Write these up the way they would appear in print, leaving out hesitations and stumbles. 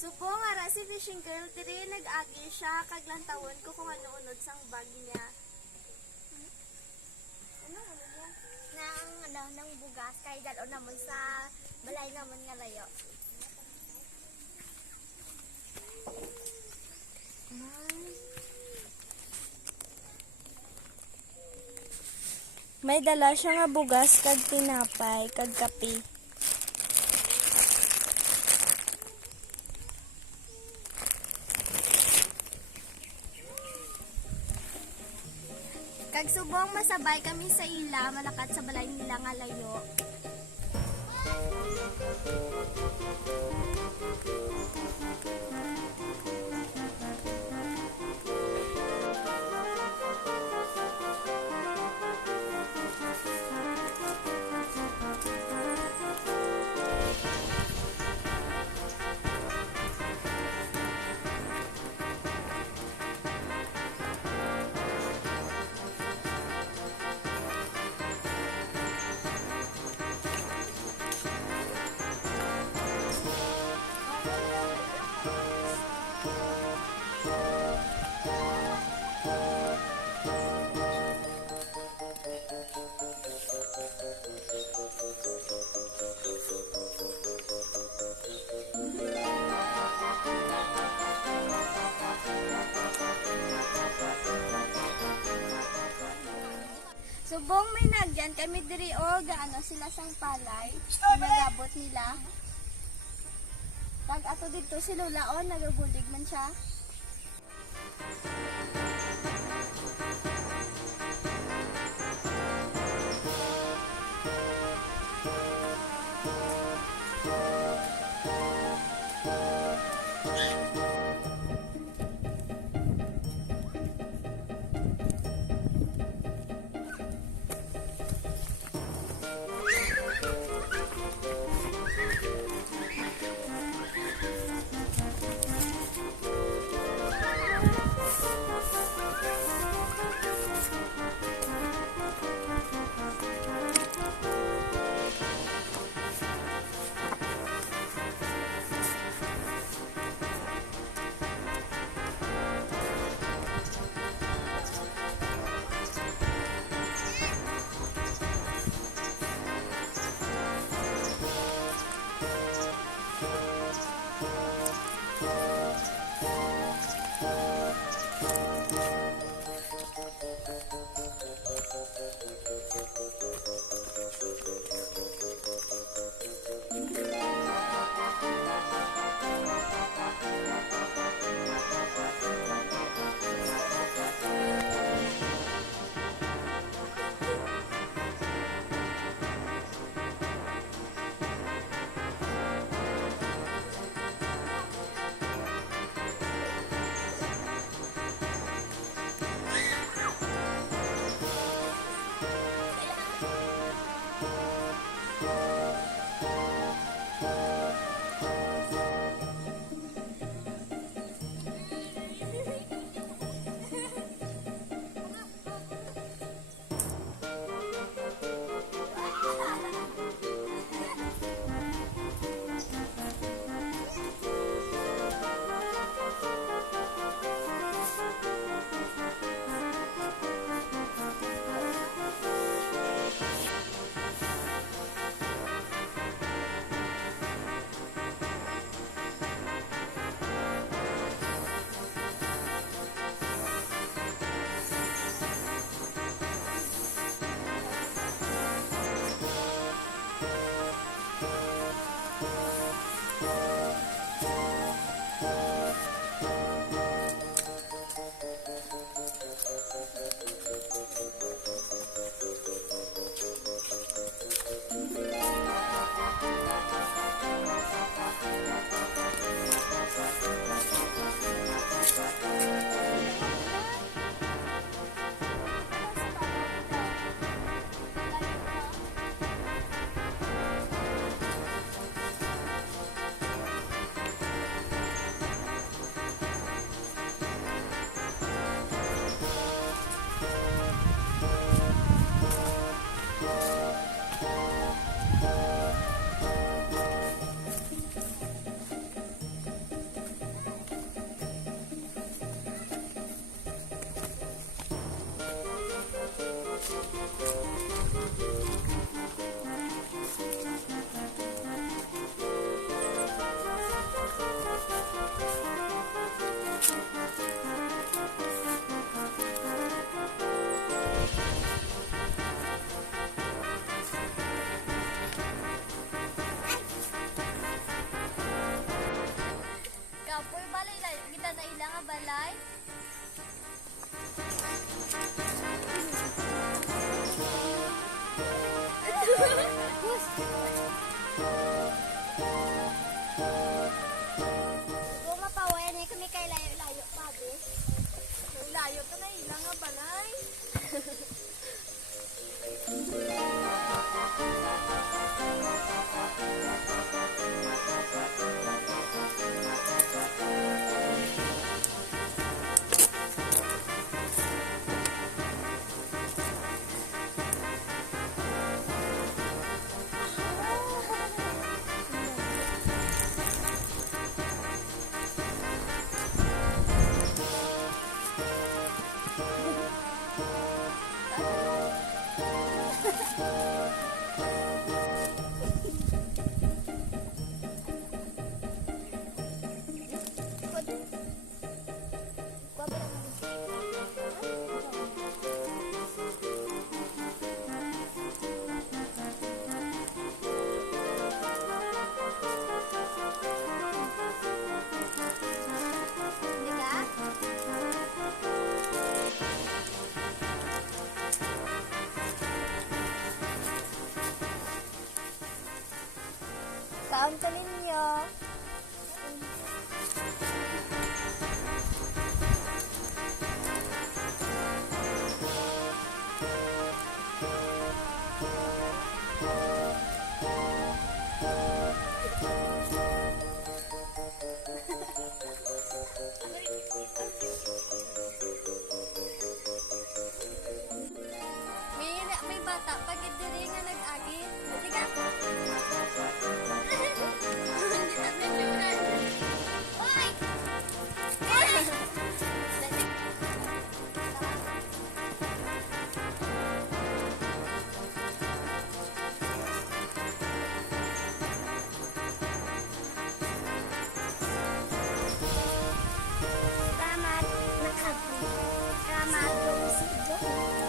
Supo nga ra si fishing girl diri nag-agi siya kaglantawon ko kung ano unod sang bag niya. Ano unod niya? Nang bugas kay dalo namon sa balay namon nga layo. May dala siya nga bugas kag tinapay kag kape. Kag subong masabay kami sa ila malakat sa balay nila nga layo. Subong may nagyan kami diri o gaano sila sang palay. Nagabot nila. Tag ato dito si Lola o nagabulig man siya. Kaon ka ninyo. May bata pag diri nga nag-agi. Sige ka. Hindi na nalunan. Oy! Salamat. Nakabi. Salamat. Dumusito.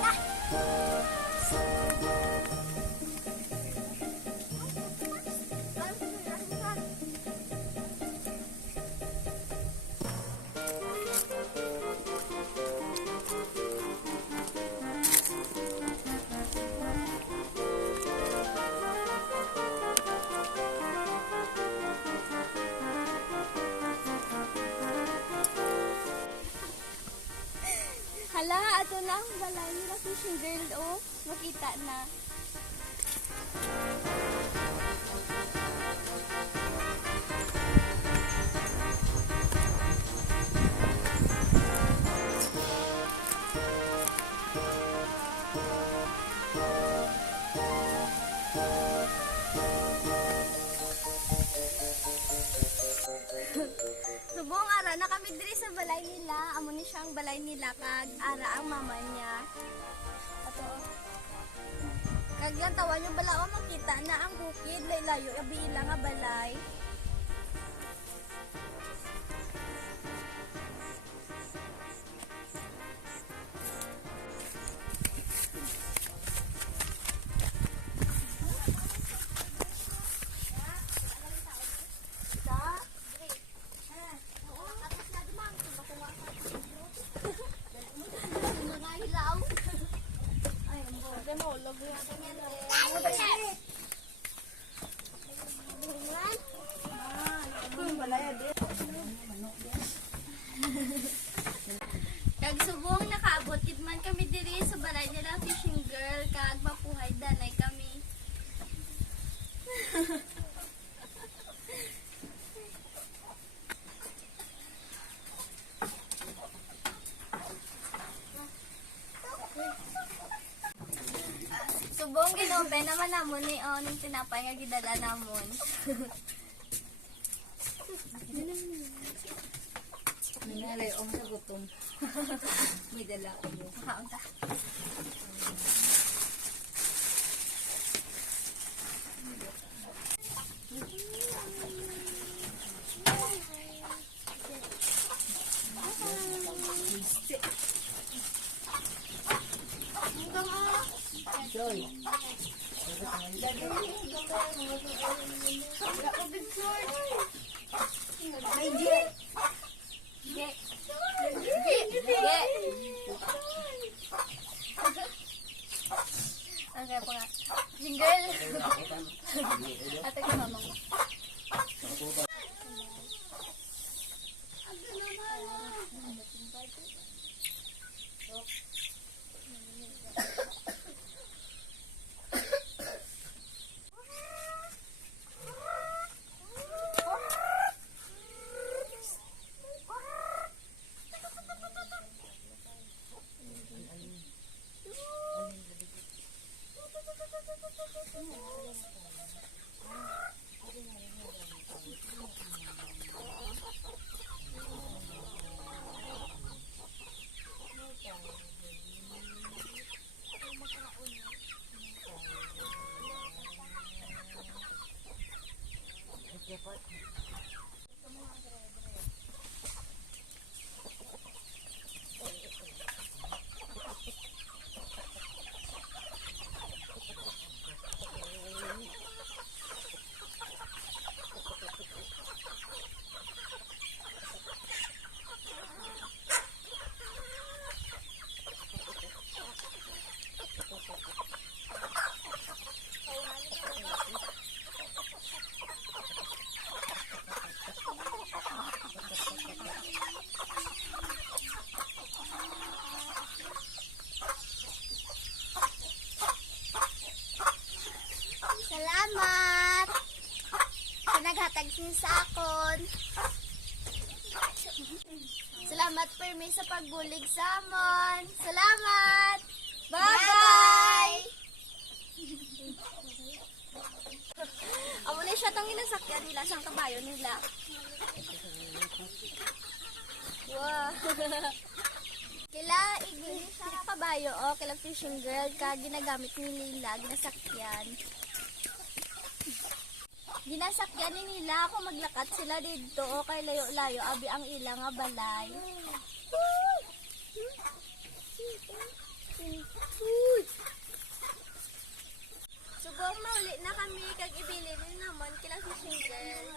Ah! Hala, ato na ang balay nila fishing girl, oh. Makita na. Subong ara na kami diri sa balay nila. Amo ni siyang balay nila kag ara ang mama niya. Ato. Kag lang tawan yung balao makita na ang bukid laylayo abi ila nga balay. Kag subong nakaabot gid man kami diri sa balay nila fishing girl kag mapuhay danay kami. Subong ginopen naman namon ni ning tinapay nga gidala namon. Nangyari, ang sa gutom. May dala ko. Kaon ta. Joy. Okay po nga. Jingle. Ate ka mamang. Salamat Permi sa pagbulig sa amon. Salamat. Bye-bye. Amo na siya tong ginasakyan nila sang kabayo nila. Wow. Kila igili siya nga kabayo o kila fishing girl ka ginagamit ni Lila ginasakyan. Ginasakyan ni nila ako maglakat sila dito o kay layo-layo abi ang ilang nga balay. Subong mauli na kami kag ibili rin naman kila fishing girl.